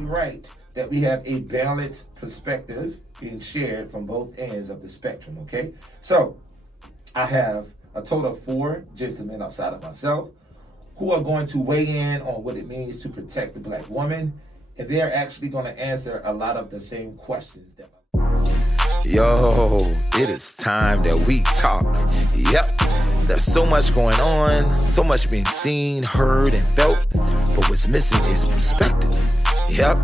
only right that we have a balanced perspective being shared from both ends of the spectrum, okay? So, I have a total of 4 gentlemen outside of myself who are going to weigh in on what it means to protect the black woman, and they're actually going to answer a lot of the same questions that Yo, it is time that we talk. Yep, there's so much going on, so much being seen, heard, and felt, but what's missing is perspective. Yep,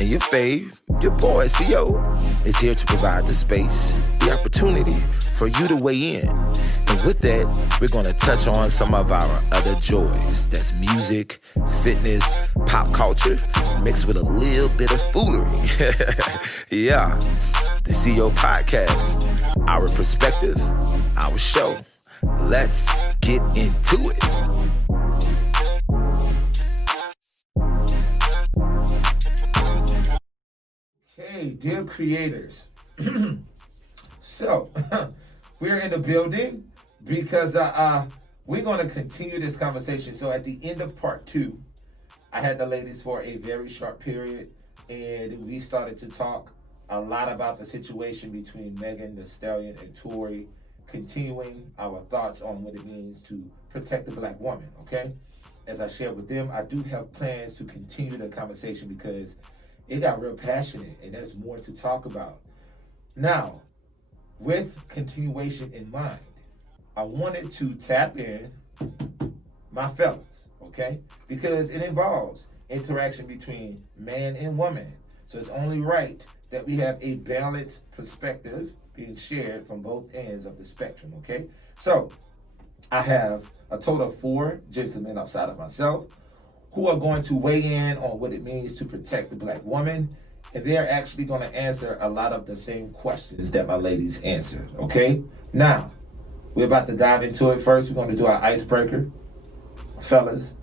and your fave, your boy, CO, is here to provide the space, the opportunity for you to weigh in. And with that, we're going to touch on some of our other joys. That's music, fitness, pop culture, mixed with a little bit of foolery. Yeah, the CEO Podcast, our perspective, our show. Let's get into it. Okay, dear creators. So, we're in the building because we're going to continue this conversation. So at the end of part 2, I had the ladies for a very short period, and we started to talk a lot about the situation between Megan Thee Stallion and Tory, continuing our thoughts on what it means to protect the black woman, okay? As I shared with them, I do have plans to continue the conversation because it got real passionate and there's more to talk about. Now, with continuation in mind, I wanted to tap in my fellas, okay? Because it involves interaction between man and woman. So it's only right that we have a balanced perspective being shared from both ends of the spectrum, okay? So I have a total of 4 gentlemen outside of myself who are going to weigh in on what it means to protect the black woman, and they're actually going to answer a lot of the same questions that my ladies answered, okay? Now, we're about to dive into it. First, we're going to do our icebreaker. Fellas,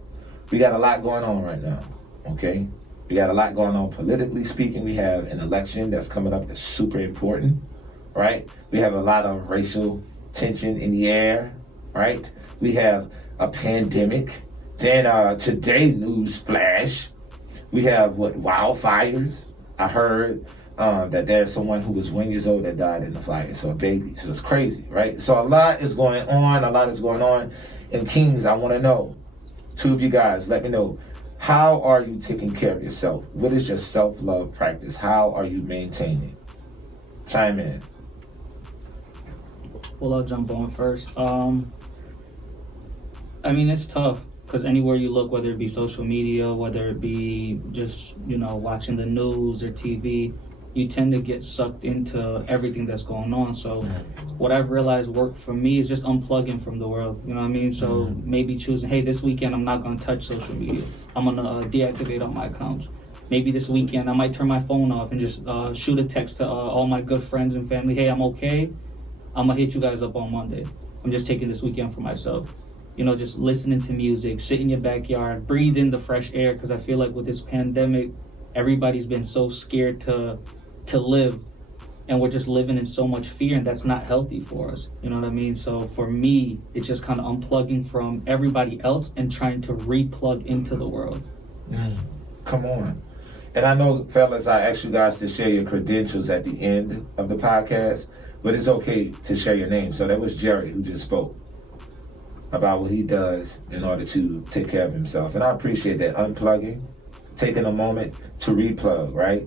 we got a lot going on right now, okay? We got a lot going on politically speaking. We have an election that's coming up that's super important, right? We have a lot of racial tension in the air, right? We have a pandemic. Then today, news flash, we have wildfires. I heard that there's someone who was 1 year old that died in the fire, so a baby. So it's crazy, right? So a lot is going on. And Kings, I want to know, 2 of you guys, let me know, how are you taking care of yourself? What is your self-love practice? How are you maintaining? Chime in. Well, I'll jump on first. I mean, it's tough because anywhere you look, whether it be social media, whether it be just, watching the news or TV, you tend to get sucked into everything that's going on. So what I've realized worked for me is just unplugging from the world. You know what I mean? So maybe choosing, hey, this weekend I'm not going to touch social media. I'm going to deactivate all my accounts. Maybe this weekend I might turn my phone off and just shoot a text to all my good friends and family. Hey, I'm okay. I'm going to hit you guys up on Monday. I'm just taking this weekend for myself. Just listening to music, sit in your backyard, breathe in the fresh air, because I feel like with this pandemic, everybody's been so scared to live, and we're just living in so much fear, and that's not healthy for us. You know what I mean? So for me, it's just kind of unplugging from everybody else and trying to re-plug into the world. Come on. And I know, fellas, I asked you guys to share your credentials at the end of the podcast, but it's okay to share your name. So that was Jerry who just spoke about what he does in order to take care of himself. And I appreciate that, unplugging, taking a moment to replug, right?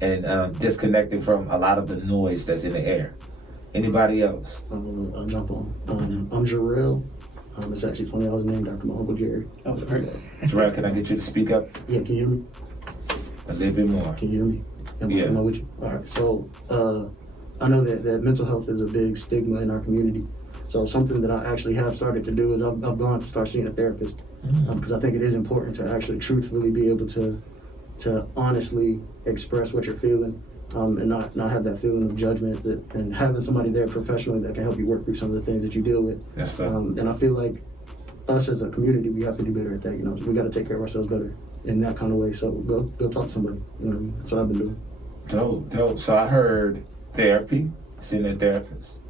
And disconnecting from a lot of the noise that's in the air. Anybody else? I'll jump on. I'm Jarrell. It's actually funny, I was named after my Uncle Jerry. Oh, right. Jarrell, can I get you to speak up? Yeah, can you hear me? A little bit more. Can you hear me? Am I with you? All right, so I know that mental health is a big stigma in our community. So something that I actually have started to do is I've gone to start seeing a therapist because I think it is important to actually truthfully be able to honestly express what you're feeling and not have that feeling of judgment and having somebody there professionally that can help you work through some of the things that you deal with. Yes, sir. And I feel like us as a community, we have to do better at that. We got to take care of ourselves better in that kind of way. So go talk to somebody. That's what I've been doing. Dope. So I heard therapy, seeing a therapist.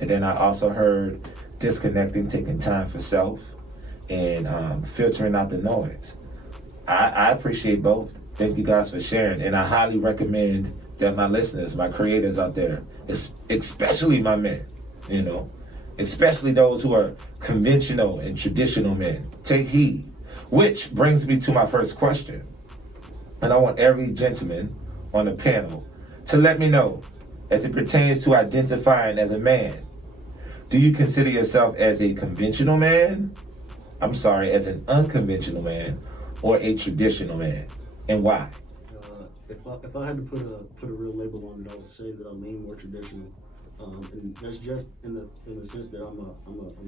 And then I also heard disconnecting, taking time for self, and filtering out the noise. I appreciate both. Thank you guys for sharing. And I highly recommend that my listeners, my creators out there, especially my men, you know, especially those who are conventional and traditional men, take heed. Which brings me to my first question. And I want every gentleman on the panel to let me know, as it pertains to identifying as a man, do you consider yourself as a conventional man? I'm sorry, as an unconventional man or a traditional man, and why? If I had to put a real label on it, I would say that I lean more traditional, and that's just in the sense that I'm a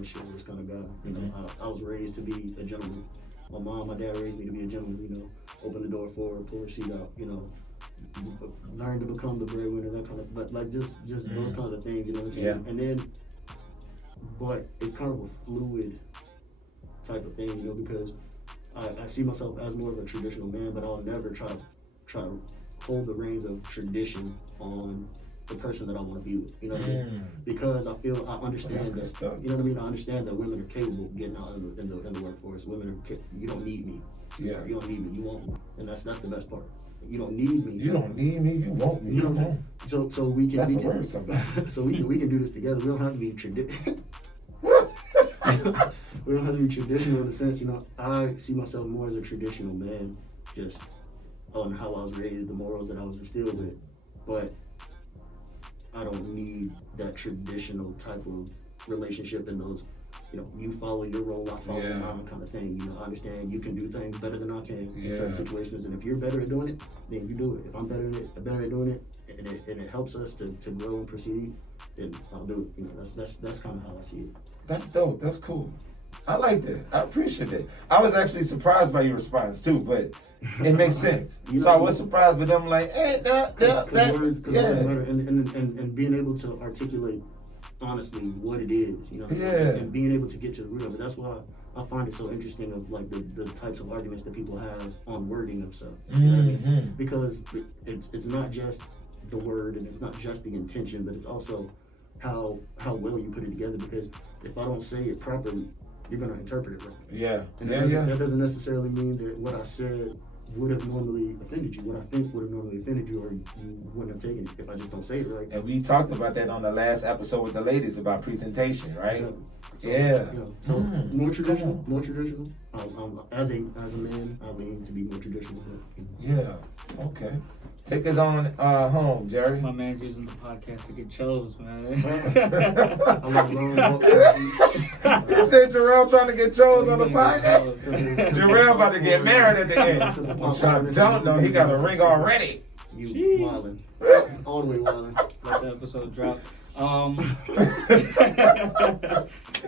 chivalrous kind of guy. You know, I was raised to be a gentleman. My dad raised me to be a gentleman. You know, open the door for her, pull her seat out. You know, learn to become the breadwinner, that kind of. But like just those kinds of things. You know what I'm saying? Yeah. And then, but it's kind of a fluid type of thing. You know, because I see myself as more of a traditional man, but I'll never try to hold the reins of tradition on the person that I want to be with. You know what I mean? Because I understand that. You know what I mean? I understand that women are capable of getting out in the workforce. Women are. You don't need me. Yeah. You don't need me. You want me, and that's the best part. You don't need me. You don't need me. You want me. You know what I'm saying? So we can. That's we a can, word, somebody. So we can do this together. We don't have to be traditional. We don't have to be traditional in the sense, you know, I see myself more as a traditional man, just on how I was raised, the morals that I was instilled with. But I don't need that traditional type of relationship in those, you know, you follow your role, I follow mine kind of thing. You know, I understand you can do things better than I can in certain situations, and if you're better at doing it, then you do it. If I'm better at doing it, and it helps us to grow and proceed, then I'll do it. You know, that's kind of how I see it. That's dope. That's cool. I like that. I appreciate it. I was actually surprised by your response too, but it makes sense. So I was surprised, but I'm like, hey, words matter, and being able to articulate honestly what it is, you know, and being able to get to the root of it. That's why I find it so interesting of like the types of arguments that people have on wording of stuff. You know what I mean? Because it's not just the word and it's not just the intention, but it's also how well you put it together. Because if I don't say it properly, you're gonna interpret it right. And that doesn't necessarily mean that what I said would have normally offended you. What I think would have normally offended you, or you wouldn't have taken it if I just don't say it right. And we talked about that on the last episode with the ladies about presentation, right? So more traditional. As a man, I lean to be more traditional. Okay. Take us on home, Jerry. My man's using the podcast to get chose, man. You said Jarrell trying to get chose on the podcast? Jarrell about to get married at the end. Which I don't know. He got a ring already. You wildin'. All the way wildin'. Let the episode drop.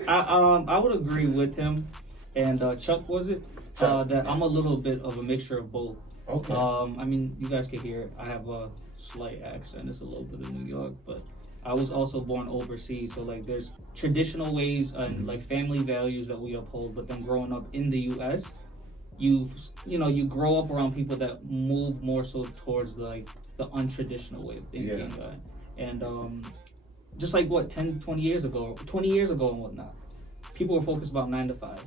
I would agree with him. And Chuck, was it? That I'm a little bit of a mixture of both. Okay. I mean, you guys can hear I have a slight accent. It's a little bit of New York, but I was also born overseas. So like, there's traditional ways and like family values that we uphold. But then growing up in the U.S., you grow up around people that move more so towards like the untraditional way of thinking. And just like 20 years ago and whatnot, people were focused about 9 to 5.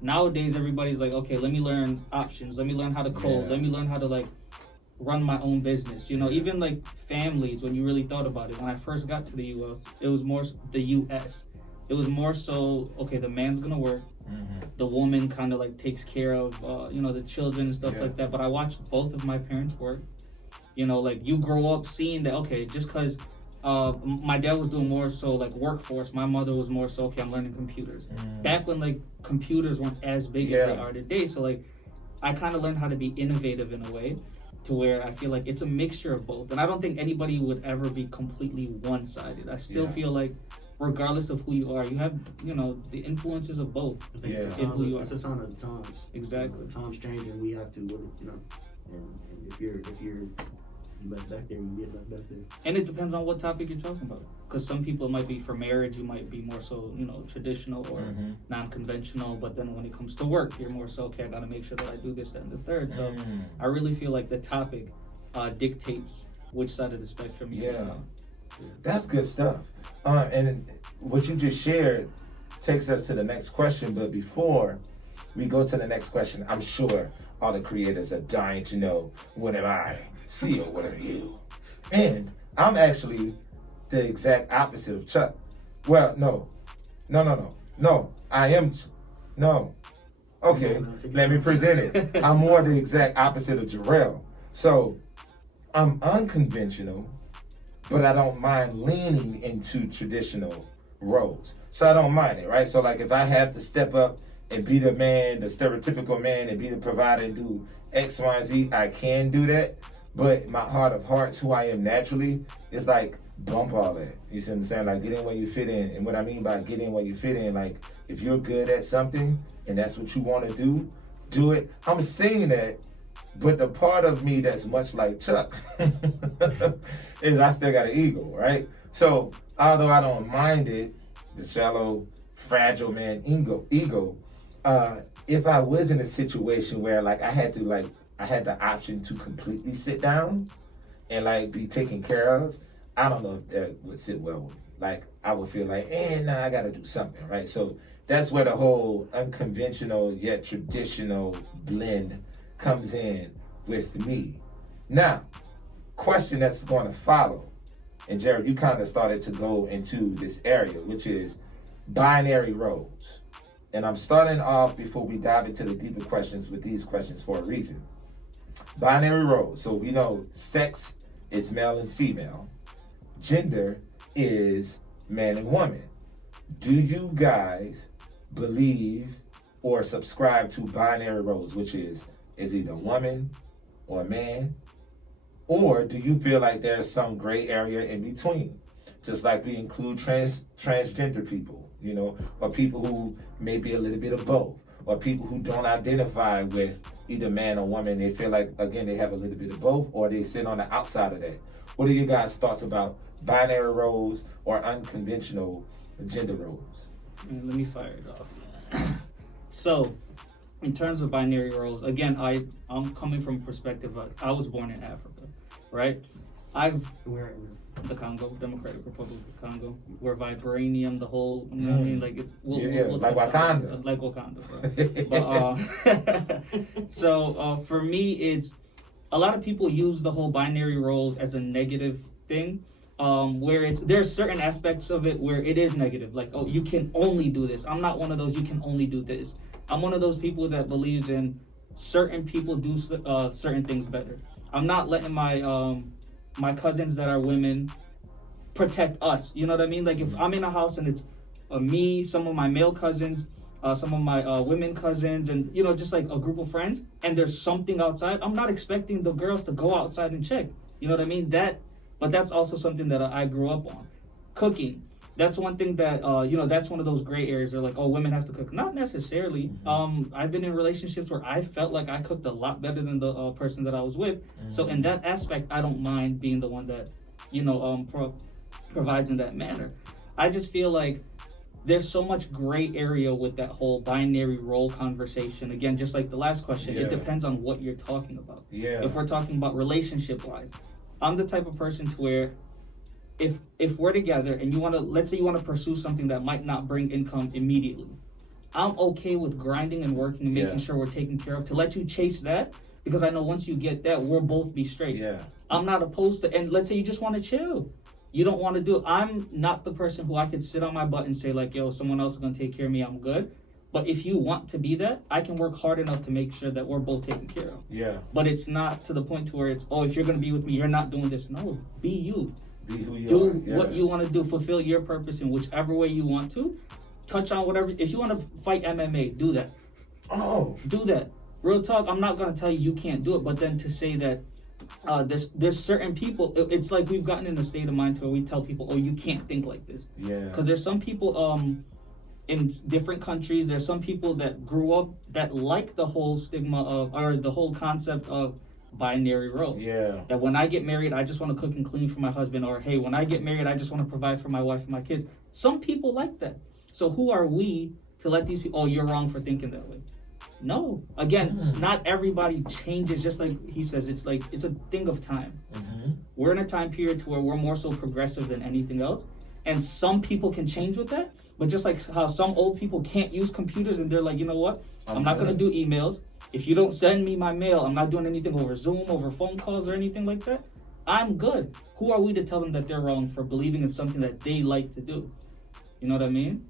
Nowadays, everybody's like, okay, let me learn options. Let me learn how to code. Let me learn how to like run my own business. You know, even like families, when you really thought about it, when I first got to the U.S., it was more the U.S. It was more so, okay, the man's gonna work. The woman kind of like takes care of, the children and stuff like that. But I watched both of my parents work. You know, like you grow up seeing that, okay, just because my dad was doing more so like workforce, my mother was more so, okay, I'm learning computers. Back when like computers weren't as big as they are today. So like I kind of learned how to be innovative in a way to where I feel like it's a mixture of both. And I don't think anybody would ever be completely one-sided. I still feel like regardless of who you are, you have, the influences of both in who you are. It's a sign of the times. Exactly. The times change and we have to, and if you're left back there, you get left back there. And it depends on what topic you're talking about. Because some people might be for marriage, you might be more so, traditional or non-conventional. But then when it comes to work, you're more so, okay, I got to make sure that I do this, that, and the third. So I really feel like the topic dictates which side of the spectrum you're on. That's good stuff. And what you just shared takes us to the next question. But before we go to the next question, I'm sure all the creators are dying to know, what am I? See, or what are you? And I'm actually the exact opposite of Chuck. Well, no, I am, no. Okay, let me present it. I'm more the exact opposite of Jarrell. So I'm unconventional, but I don't mind leaning into traditional roles. So I don't mind it, right? So like if I have to step up and be the man, the stereotypical man, and be the provider and do X, Y, and Z, I can do that. But my heart of hearts, who I am naturally, is like bump all that. You see what I'm saying? Like get in where you fit in. And what I mean by get in where you fit in, like if you're good at something and that's what you want to do it. I'm saying that, but the part of me that's much like Chuck is I still got an ego, right? So although I don't mind it, the shallow, fragile man ego, if I was in a situation where like I had the option to completely sit down and like be taken care of, I don't know if that would sit well with me. Like I would feel like, nah, I gotta do something, right? So that's where the whole unconventional yet traditional blend comes in with me. Now, question that's going to follow, and Jared, you kind of started to go into this area, which is binary roles. And I'm starting off before we dive into the deeper questions with these questions for a reason. Binary roles. So we know sex is male and female. Gender is man and woman. Do you guys believe or subscribe to binary roles, which is either a woman or a man? Or do you feel like there's some gray area in between? Just like we include transgender people, you know, or people who may be a little bit of both, or people who don't identify with either man or woman. They feel like, again, they have a little bit of both, or they sit on the outside of that. What are your guys' thoughts about binary roles or unconventional gender roles? Let me fire it off. So, in terms of binary roles, again, I'm coming from a perspective of, I was born in Africa, right? Where? The Congo, Democratic Republic of Congo. We're vibranium, the whole, you know what I mean? Like, we'll like Wakanda. Like Wakanda, bro. But, so, for me, it's, a lot of people use the whole binary roles as a negative thing. Where there's certain aspects of it where it is negative, like, oh, you can only do this. I'm not one of those, you can only do this. I'm one of those people that believes in certain people do certain things better. I'm not letting my cousins that are women protect us. You know what I mean? Like if I'm in a house and it's me, some of my male cousins, some of my women cousins, and you know, just like a group of friends, and there's something outside, I'm not expecting the girls to go outside and check. You know what I mean? But that's also something that I grew up on. Cooking. That's one thing that, you know, that's one of those gray areas. They're like, oh, women have to cook. Not necessarily. I've been in relationships where I felt like I cooked a lot better than the person that I was with. So in that aspect, I don't mind being the one that, you know, provides in that manner. I just feel like there's so much gray area with that whole binary role conversation. Again, just like the last question, it depends on what you're talking about. If we're talking about relationship-wise, I'm the type of person to where if we're together and you want to, let's say you want to pursue something that might not bring income immediately, I'm okay with grinding and working and making sure we're taken care of to let you chase that, because I know once you get that, we'll both be straight. I'm not opposed to, and let's say you just want to chill. You don't want to do it. I'm not the person who I could sit on my butt and say like, yo, someone else is going to take care of me, I'm good. But if you want to be that, I can work hard enough to make sure that we're both taken care of. But it's not to the point to where it's, oh, if you're going to be with me, you're not doing this. No, be you. Be who you do are. what you want to do. Fulfill your purpose in whichever way you want to. Touch on whatever. If you want to fight MMA, do that. Do that. Real talk. I'm not going to tell you can't do it, but then to say that there's certain people, it's like we've gotten in a state of mind where we tell people, oh, you can't think like this. Because there's some people in different countries, there's some people that grew up that like the whole stigma of, or the whole concept of binary roles. That when I get married, I just want to cook and clean for my husband, or hey, when I get married, I just want to provide for my wife and my kids. Some people like that. So who are we to let these people, oh, you're wrong for thinking that way? No. Again, not everybody changes, just like he says, it's like, it's a thing of time. We're in a time period to where we're more so progressive than anything else. And some people can change with that, but just like how some old people can't use computers and they're like, you know what? I'm not going to do emails. If you don't send me my mail, I'm not doing anything over Zoom, over phone calls, or anything like that. I'm good. Who are we to tell them that they're wrong for believing in something that they like to do? You know what I mean?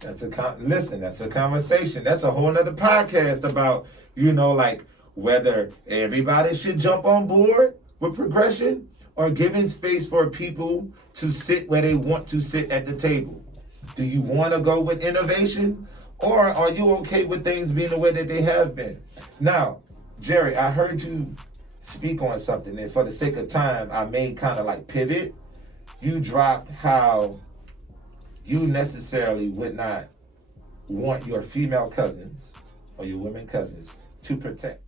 That's a conversation. That's a whole nother podcast about, like whether everybody should jump on board with progression or giving space for people to sit where they want to sit at the table. Do you want to go with innovation, or are you okay with things being the way that they have been? Now, Jerry, I heard you speak on something, and for the sake of time, I may kind of like pivot. You dropped how you necessarily would not want your female cousins or your women cousins to protect